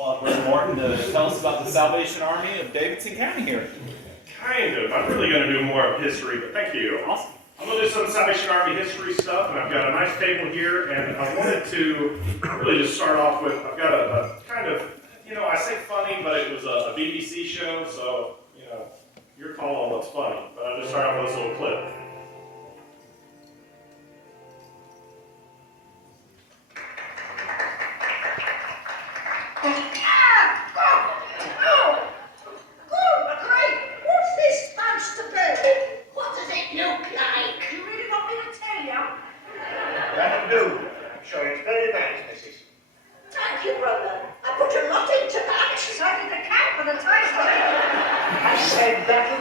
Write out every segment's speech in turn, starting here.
call on Brother Morton to tell us about the Salvation Army of Davidson County here. Kind of. I'm really going to do more of history, but thank you. Awesome. I'm going to do some Salvation Army history stuff, and I've got a nice table here, and I wanted to really just start off with, I've got a kind of, I say funny, but it was a BBC show, so, your call on what's funny. But I'll just start off with this little clip.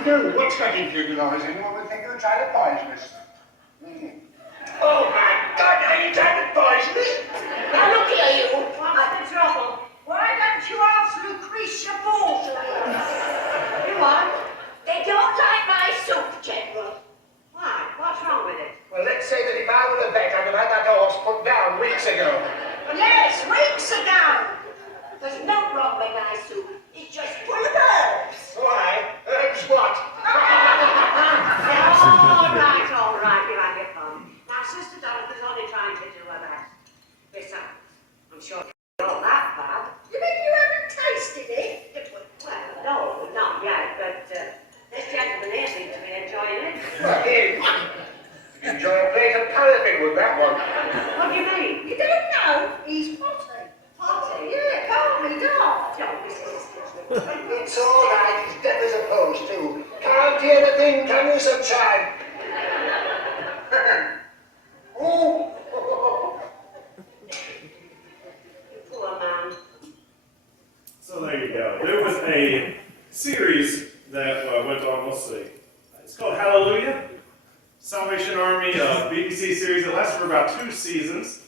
What's got into you guys? Anyone would think you were trying to poison us? Oh my God, are you trying to poison us? Now look here, you. What's the trouble? Why don't you ask Lucretia Ball to leave? You what? They don't like my soup, General. Why? What's wrong with it? Well, let's say that if I were a vet, I'd have had that horse put down weeks ago. Yes, weeks ago. There's no wrong with my soup. It's just full of herbs. Why? Herbs what? All right, you have your fun. Now, Sister Dorothy's only trying to do her best. Besides, I'm sure you're not that bad. You mean you haven't tasted it? Well, no, not yet, but this gentleman here seems to be enjoying it. Well, he'd enjoy a plate of paraffin with that one. What do you mean? You don't know? He's potty. Potty? Yeah, calm me down. Don't be silly. It's all right, he's deaf as a post, too. Can't hear a thing, can you, sunshine? Oh! You poor man. So there you go. There was a series that went on, let's see. It's called Hallelujah. Salvation Army BBC series. It lasted for about 2 seasons.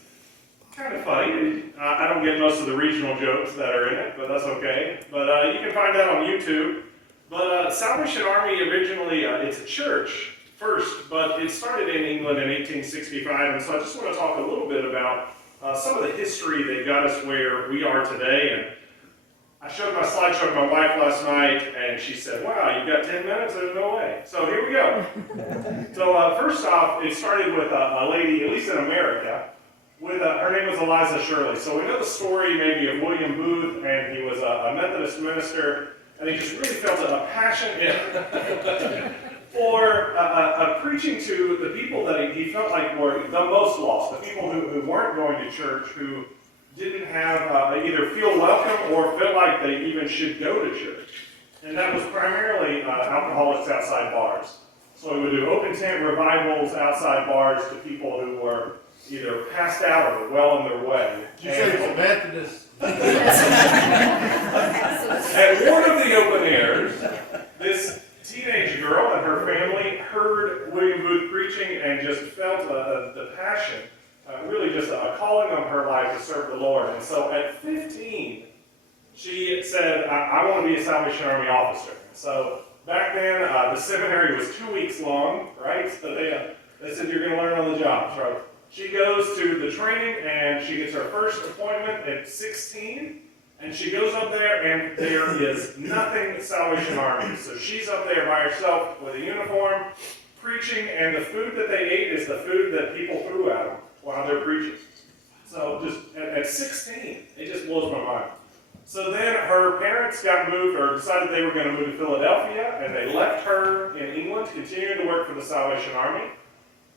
Kind of funny. I don't get most of the regional jokes that are in it, but that's okay. But you can find that on YouTube. But Salvation Army originally, it's a church first, but it started in England in 1865, and so I just want to talk a little bit about some of the history that got us where we are today. And I showed my slideshow to my wife last night, and she said, "Wow, you've got 10 minutes? There's no way." So here we go. So first off, it started with a lady, at least in America, her name was Eliza Shirley. So we know the story maybe of William Booth, and he was a Methodist minister, and he just really felt a passion for preaching to the people that he felt like were the most lost, the people who weren't going to church, who didn't have, either feel welcome or feel like they even should go to church. And that was primarily alcoholics outside bars. So we would do open tent revivals outside bars to people who were either passed out or well on their way. Did you say it's a Methodist? At one of the open airs, this teenage girl and her family heard William Booth preaching and just felt the passion, really just a calling on her life to serve the Lord. And so at 15, she said, I want to be a Salvation Army officer. So back then, the seminary was 2 weeks long, right? So they said, you're going to learn on the job. So she goes to the training, and she gets her first appointment at 16, and she goes up there, and there is nothing Salvation Army. So she's up there by herself with a uniform, preaching, and the food that they ate is the food that people threw at them while they're preaching. So just at 16, it just blows my mind. So then her parents got moved, or decided they were going to move to Philadelphia, and they left her in England, continuing to work for the Salvation Army.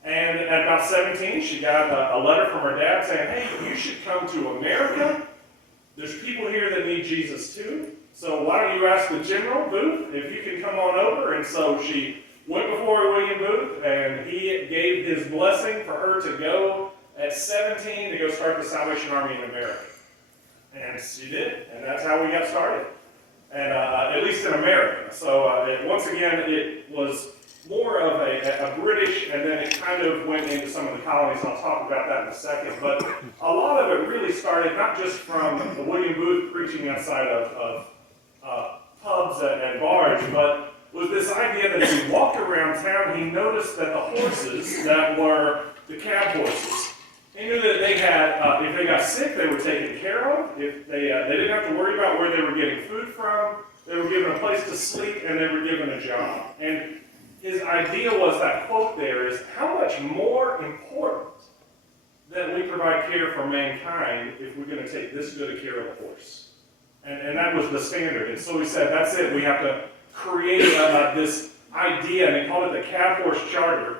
And at about 17, she got a letter from her dad saying, hey, you should come to America. There's people here that need Jesus too. So why don't you ask the General Booth if you can come on over? And so she went before William Booth, and he gave his blessing for her to go at 17 to go start the Salvation Army in America. And she did, and that's how we got started. And at least in America. So once again, it was more of a British, and then it kind of went into some of the colonies. I'll talk about that in a second. But a lot of it really started not just from William Booth preaching outside of pubs and bars, but was this idea that as he walked around town, he noticed that the horses that were the cab horses, He knew that they had, if they got sick, they were taken care of. If they didn't have to worry about where they were getting food from. They were given a place to sleep, and they were given a job. And his idea was, that quote there is, how much more important that we provide care for mankind if we're going to take this good a care of a horse. And that was the standard. And so he said, that's it. We have to create this idea, and they called it the Cab Horse Charter.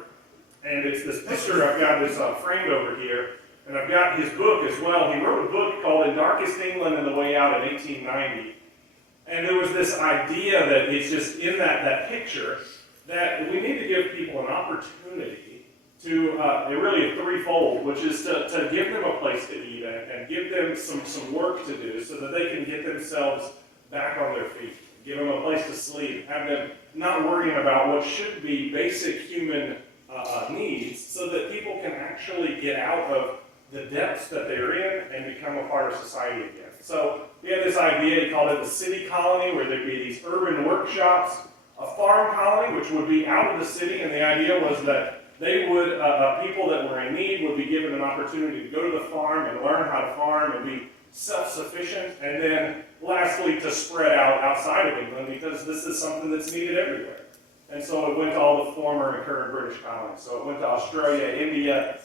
And it's this picture I've got this framed over here, and I've got his book as well. He wrote a book called In Darkest England and the Way Out in 1890. And there was this idea that it's just in that picture that we need to give people an opportunity to, really a threefold, which is to give them a place to eat and give them some work to do so that they can get themselves back on their feet. Give them a place to sleep, have them not worrying about what should be basic human needs, so that people can actually get out of the depths that they're in and become a part of society again. So he had this idea, he called it the city colony, where there'd be these urban workshops, a farm colony, which would be out of the city, and the idea was that they would, people that were in need would be given an opportunity to go to the farm and learn how to farm and be self-sufficient, and then lastly to spread out outside of England, because this is something that's needed everywhere. And so it went to all the former and current British colonies. So it went to Australia, India,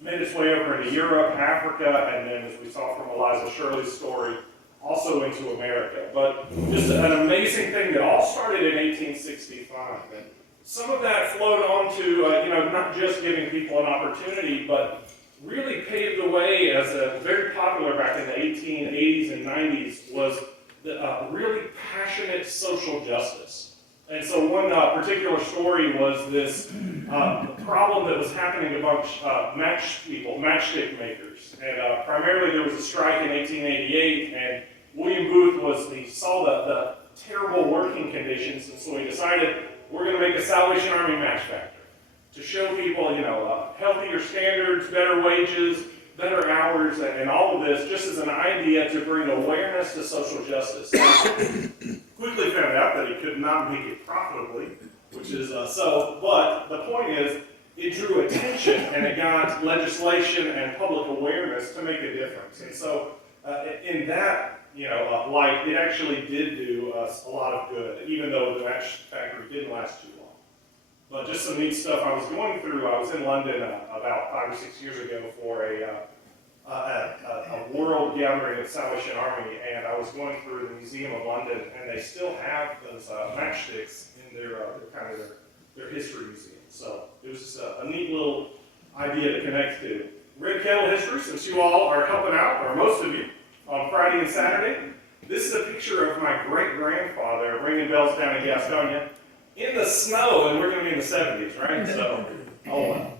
made its way over into Europe, Africa, and then, as we saw from Eliza Shirley's story, also into America. But just an amazing thing that all started in 1865. And some of that flowed on to, not just giving people an opportunity, but really paved the way as a very popular back in the 1880s and 90s was the really passionate social justice. And so one particular story was this problem that was happening amongst matchstick makers. And primarily there was a strike in 1888, and William Booth he saw the terrible working conditions, and so he decided, we're going to make a Salvation Army match factory to show people, healthier standards, better wages, better hours, and all of this, just as an idea to bring awareness to social justice. Quickly found out that he could not make it profitably, which is but the point is, it drew attention and it got legislation and public awareness to make a difference. And so in that light, it actually did do us a lot of good, even though the match factory didn't last too long. But just some neat stuff I was going through. I was in London about 5 or 6 years ago for a world gathering of the Salvation Army, and I was going through the Museum of London, and they still have those matchsticks in their history museum. So it was just a neat little idea to connect to. Red Kettle history, since you all are helping out, or most of you, on Friday and Saturday. This is a picture of my great-grandfather ringing bells down in Gastonia in the snow, and we're going to be in the 70s, right? So, oh well.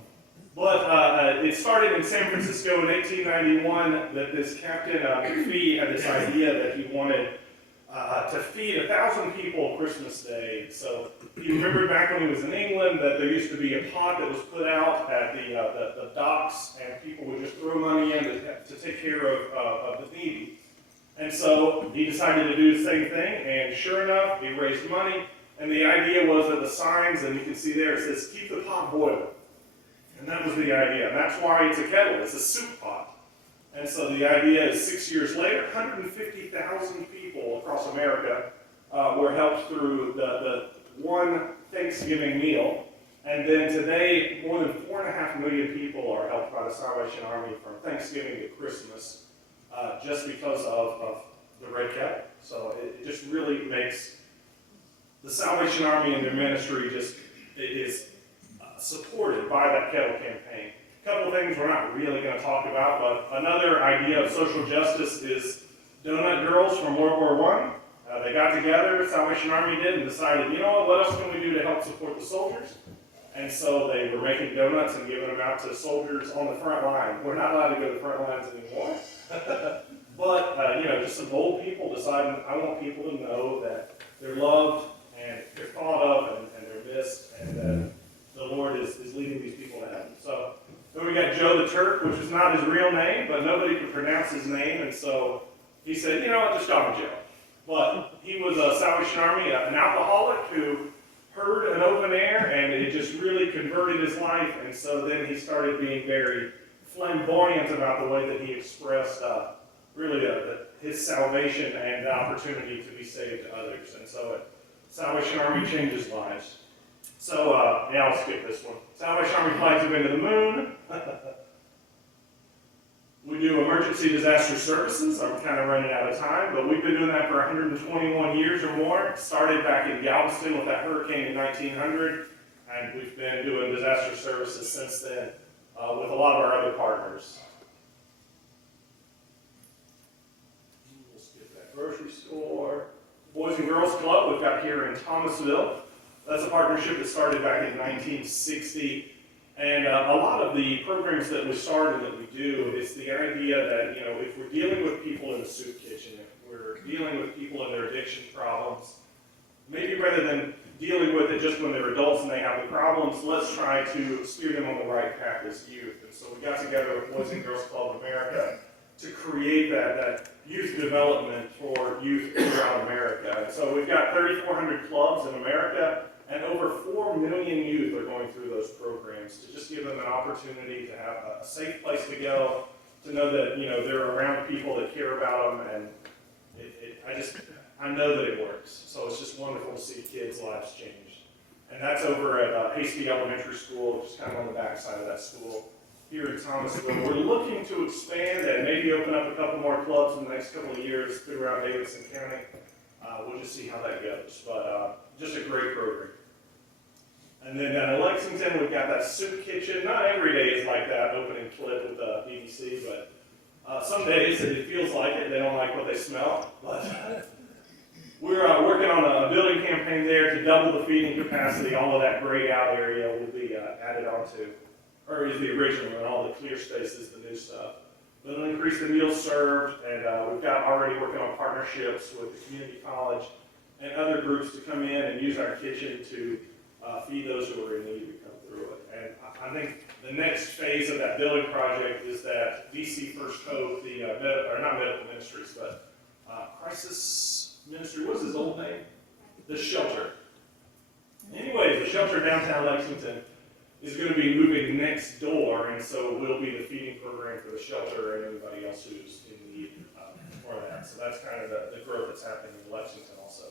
But it started in San Francisco in 1891 that this Captain McPhee had this idea that he wanted to feed 1,000 people Christmas Day. So he remembered back when he was in England that there used to be a pot that was put out at the docks, and people would just throw money in to take care of the needy. And so he decided to do the same thing, and sure enough, he raised money, and the idea was that the signs, and you can see there, it says, keep the pot boiling. And that was the idea, and that's why it's a kettle, it's a soup pot. And so the idea is 6 years later, 150,000 people across America were helped through the one Thanksgiving meal. And then today, more than 4.5 million people are helped by the Salvation Army from Thanksgiving to Christmas, just because of the Red Kettle. So it just really makes the Salvation Army and their ministry is supported by that kettle campaign. A couple of things we're not really going to talk about, but another idea of social justice is donut girls from World War I. They got together, the Salvation Army did, and decided, you know what else can we do to help support the soldiers? And so they were making donuts and giving them out to soldiers on the front line. We're not allowed to go to the front lines anymore. But, just some old people deciding, I want people to know that they're loved and they're thought of and they're missed, and that the Lord is leading these people to heaven. So then we got Joe the Turk, which is not his real name, but nobody could pronounce his name, and so he said, you know what, just call me Joe. But he was a Salvation Army, an alcoholic who heard an open air, and it just really converted his life, and so then he started being very flamboyant about the way that he expressed really his salvation and the opportunity to be saved to others. And so Salvation Army changes lives. So, yeah, I'll skip this one. Salvation Army flies have been to the moon. We do emergency disaster services. I'm kind of running out of time, but we've been doing that for 121 years or more. Started back in Galveston with that hurricane in 1900, and we've been doing disaster services since then with a lot of our other partners. We'll skip that grocery store. Boys and Girls Club we've got here in Thomasville. That's a partnership that started back in 1960. And a lot of the programs that we start and that we do, it's the idea that, you know, if we're dealing with people in the soup kitchen, if we're dealing with people and their addiction problems, maybe rather than dealing with it just when they're adults and they have the problems, let's try to steer them on the right path as youth. And so we got together with Boys and Girls Club of America to create that youth development for youth throughout America. And so we've got 3,400 clubs in America, and over 4 million youth are going through those programs to just give them an opportunity to have a safe place to go, to know that, you know, they're around people that care about them, and I know that it works. So it's just wonderful to see kids' lives change. And that's over at Hasty Elementary School, just kind of on the back side of that school here in Thomasville. We're looking to expand and maybe open up a couple more clubs in the next couple of years throughout Davidson County. We'll just see how that goes, but just a great program. And then down in Lexington, we've got that soup kitchen. Not every day is like that opening clip with the BBC, but some days it feels like it. They don't like what they smell. But we're working on a building campaign there to double the feeding capacity. All of that grayed out area will be added onto, or is the original, and all the clear space is the new stuff. But it'll increase the meals served, and we've got already working on partnerships with the community college and other groups to come in and use our kitchen to feed those who are in need to come through it. And I think the next phase of that building project is that DC First Hope, the not medical ministries, but crisis ministry, what's his old name? The shelter. Anyways, the shelter downtown Lexington is going to be moving next door, and so we'll be the feeding program for the shelter and anybody else who's in need for that. So that's kind of the growth that's happening in Lexington also.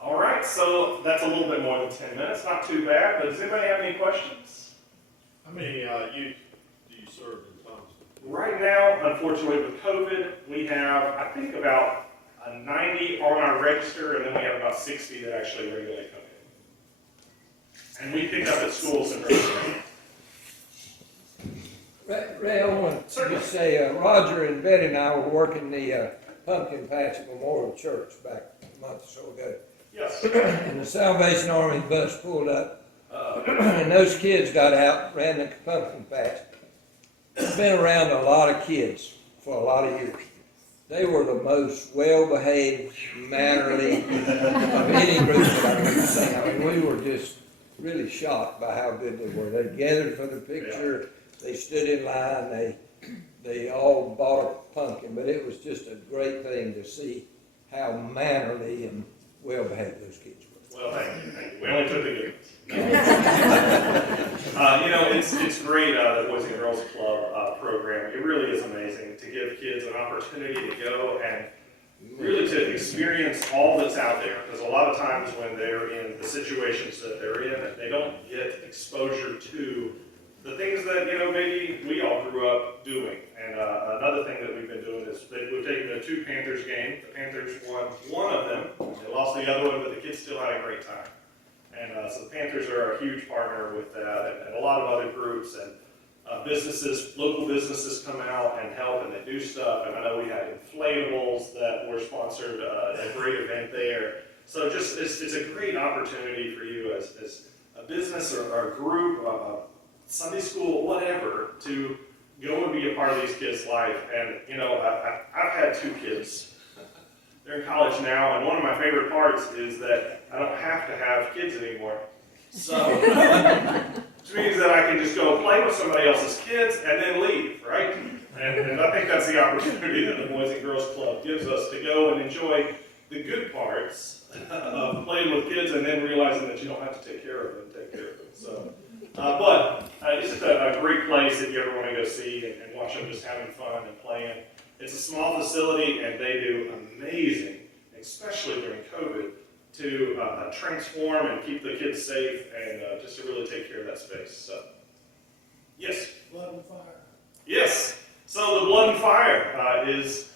All right, so that's a little bit more than 10 minutes, not too bad, but does anybody have any questions? How many youth do you serve in Thomasville? Right now, unfortunately with COVID, we have, I think, about 90 on our register, and then we have about 60 that actually regularly come in. And we pick up at schools and everything. Ray, I want to just say, Roger and Betty and I were working the pumpkin patch at Memorial Church back a month or so ago. Yes. And the Salvation Army bus pulled up, and those kids got out, ran the pumpkin patch. It's been around a lot of kids for a lot of years. They were the most well-behaved, mannerly of any group that I've ever seen. I mean, we were just really shocked by how good they were. They gathered for the picture, they stood in line, they all bought a pumpkin, but it was just a great thing to see how mannerly and well-behaved those kids were. Well, thank you. We only took the good ones. You know, it's great, the Boys and Girls Club program. It really is amazing to give kids an opportunity to go and really to experience all that's out there. Because a lot of times when they're in the situations that they're in, they don't get exposure to the things that, you know, maybe we all grew up doing. And another thing that we've been doing is we've taken a 2 Panthers game. The Panthers won one of them. They lost the other one, but the kids still had a great time. And so the Panthers are a huge partner with that, and a lot of other groups and businesses, local businesses come out and help, and they do stuff. And I know we had inflatables that were sponsored, a great event there. So just it's a great opportunity for you as a business or a group, Sunday school, whatever, to go and be a part of these kids' life. And you know, I've had 2 kids. They're in college now, and one of my favorite parts is that I don't have to have kids anymore. So, which means that I can just go play with somebody else's kids and then leave, right? And I think that's the opportunity that the Boys and Girls Club gives us to go and enjoy the good parts of playing with kids and then realizing that you don't have to take care of them. So, But it's just a great place if you ever want to go see and watch them just having fun and playing. It's a small facility, and they do amazing, especially during COVID, to transform and keep the kids safe and just to really take care of that space. So, yes? Blood and fire. Yes. So the blood and fire is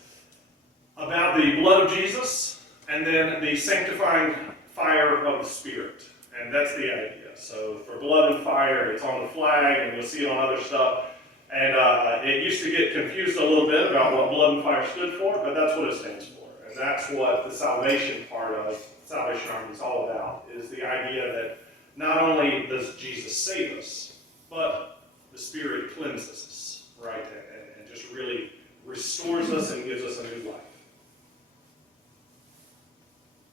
about the blood of Jesus and then the sanctifying fire of the Spirit. And that's the idea. So for blood and fire, it's on the flag, and you'll see it on other stuff. And it used to get confused a little bit about what blood and fire stood for, but that's what it stands for. And that's what the salvation part of Salvation Army is all about, is the idea that not only does Jesus save us, but the Spirit cleanses us, right? And just really restores us and gives us a new life.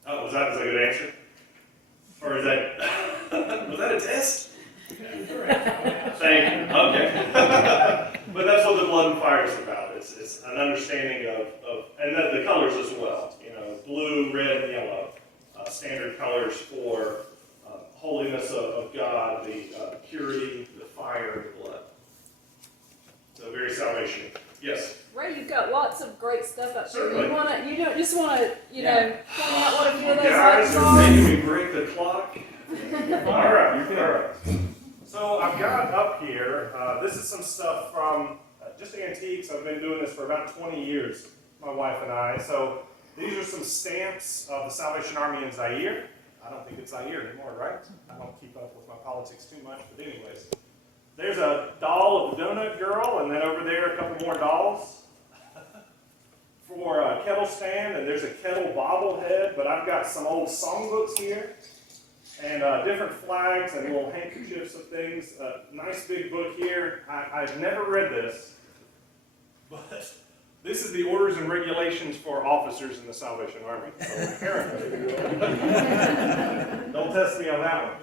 Oh, was that a good answer? Or is that, was that a test? Thank you, okay. But that's what the blood and fire is about. It's an understanding of and the colors as well. You know, blue, red, and yellow. Standard colors for holiness of God, the purity, the fire, the blood. So very salvation. Yes? Ray, you've got lots of great stuff up there. Certainly. You don't just want to, point out what a few of those Guys items are are. making me break the clock. All right. So I've got up here, this is some stuff from just antiques. I've been doing this for about 20 years, my wife and I. So these are some stamps of the Salvation Army in Zaire. I don't think it's Zaire anymore, right? I don't keep up with my politics too much, but anyways. There's a doll of the donut girl, and then over there a couple more dolls for a kettle stand, and there's a kettle bobblehead, but I've got some old songbooks here, and different flags and little handkerchiefs of things. Nice big book here. I've never read this, but this is the orders and regulations for officers in the Salvation Army. So apparently, don't test me on that one.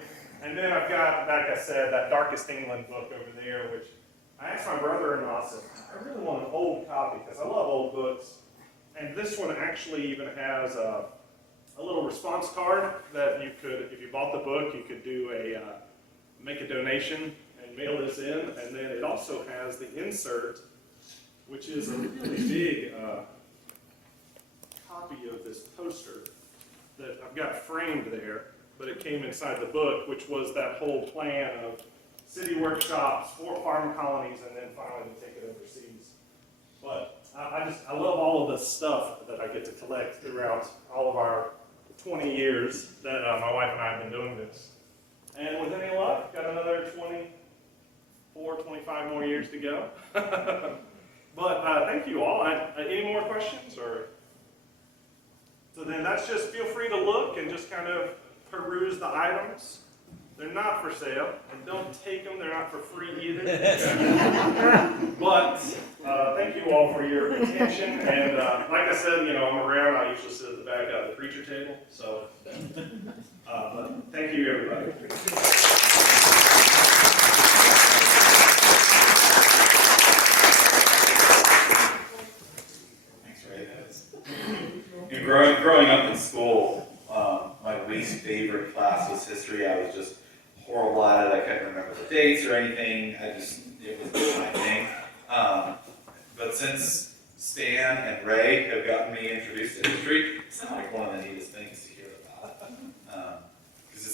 And then I've got, like I said, that Darkest England book over there, which I asked my brother-in-law, I said, I really want an old copy, because I love old books. And this one actually even has a little response card that you could, if you bought the book, you could do make a donation and mail this in. And then it also has the insert, which is a really big copy of this poster that I've got framed there. But it came inside the book, which was that whole plan of city workshops, 4 farm colonies, and then finally to take it overseas. But I love all of the stuff that I get to collect throughout all of our 20 years that my wife and I have been doing this. And with any luck, got another 24, 25 more years to go. But thank you all. Any more questions? So then that's just, feel free to look and just kind of peruse the items. They're not for sale, and don't take them. They're not for free either. But thank you all for your attention. And like I said, I'm around. I usually sit at the back of the preacher table. So but thank you, everybody. Thanks, Ray. Growing up in school, my least favorite class was history. I was just horrible at it. I couldn't remember the dates or anything. It was just my thing. But since Stan and Ray have gotten me introduced to history, it's not like one of the neatest things to